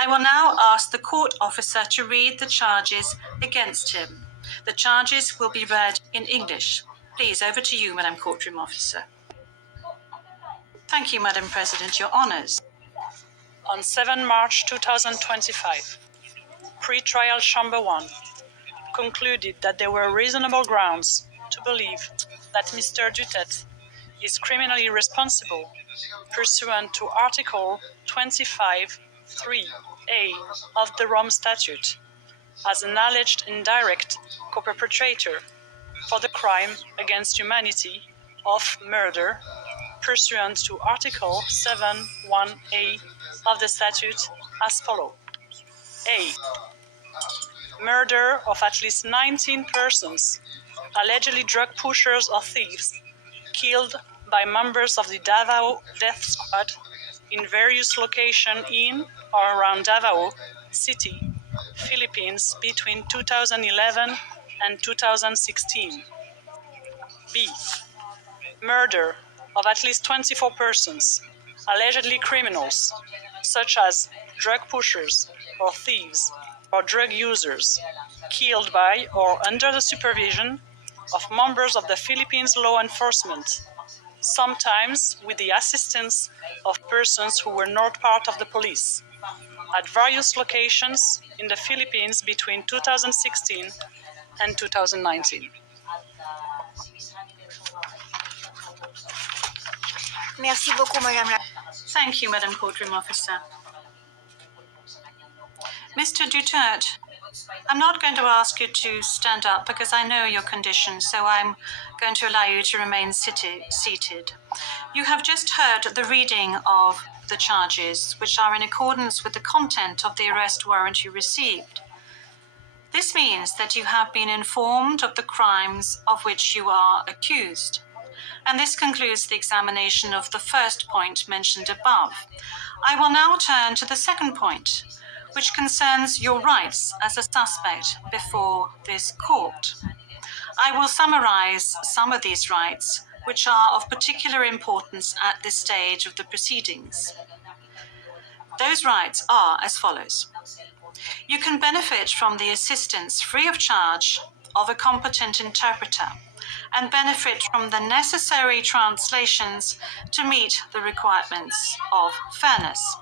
I will now ask the court officer to read the charges against him. The charges will be read in English. Please, over to you, Madam Courtroom Officer. Thank you, Madam President. Your honours. On 7 March 2025, Pre-Trial Chamber 1 concluded that there were reasonable grounds to believe that Mr. Dutet is criminally responsible pursuant to Article 25(3)(a) of the Rome Statute as an alleged indirect co-perpetrator for the crime against humanity of murder pursuant to Article 7(1)(a) of the statute as follows. A. Murder of at least 19 persons, allegedly drug pushers or thieves, killed by members of the Davao Death Squad in various locations in or around Davao City, Philippines between 2011 and 2016. B. Murder of at least 24 persons, allegedly criminals, such as drug pushers or thieves or drug users, killed by or under the supervision of members of the Philippines law enforcement, sometimes with the assistance of persons who were not part of the police, at various locations in the Philippines between 2016 and 2019. Merci beaucoup, Madame la... Thank you, Madam Courtroom Officer. Mr. Duterte, I'm not going to ask you to stand up because I know your condition, so I'm going to allow you to remain seated. You have just heard the reading of the charges, which are in accordance with the content of the arrest warrant you received. This means that you have been informed of the crimes of which you are accused. And this concludes the examination of the first point mentioned above. I will now turn to the second point, which concerns your rights as a suspect before this court. I will summarize some of these rights, which are of particular importance at this stage of the proceedings. Those rights are as follows. You can benefit from the assistance free of charge of a competent interpreter and benefit from the necessary translations to meet the requirements of fairness.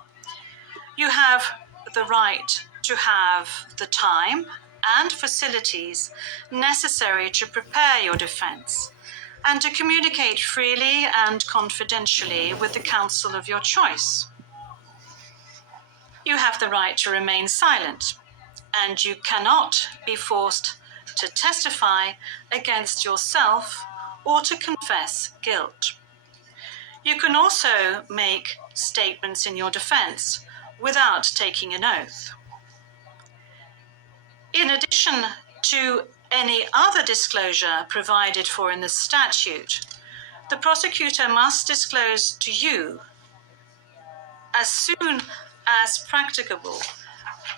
You have the right to have the time and facilities necessary to prepare your defense and to communicate freely and confidentially with the counsel of your choice. You have the right to remain silent, and you cannot be forced to testify against yourself or to confess guilt. You can also make statements in your defense without taking an oath. In addition to any other disclosure provided for in the statute, the prosecutor must disclose to you, as soon as practicable,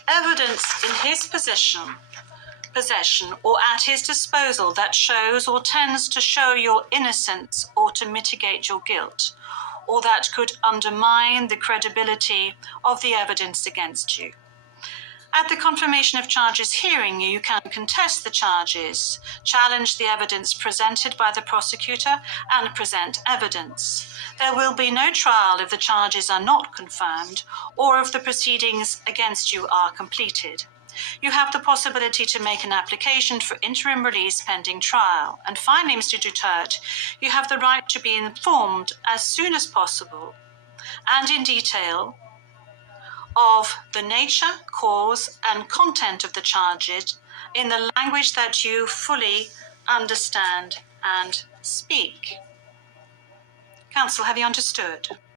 evidence in his possession or at his disposal that shows or tends to show your innocence or to mitigate your guilt, or that could undermine the credibility of the evidence against you. At the confirmation of charges hearing, you can contest the charges, challenge the evidence presented by the prosecutor, and present evidence. There will be no trial if the charges are not confirmed or if the proceedings against you are completed. You have the possibility to make an application for interim release pending trial. And finally, Mr. Duterte, you have the right to be informed as soon as possible and in detail of the nature, cause, and content of the charges in the language that you fully understand and speak. Counsel, have you understood?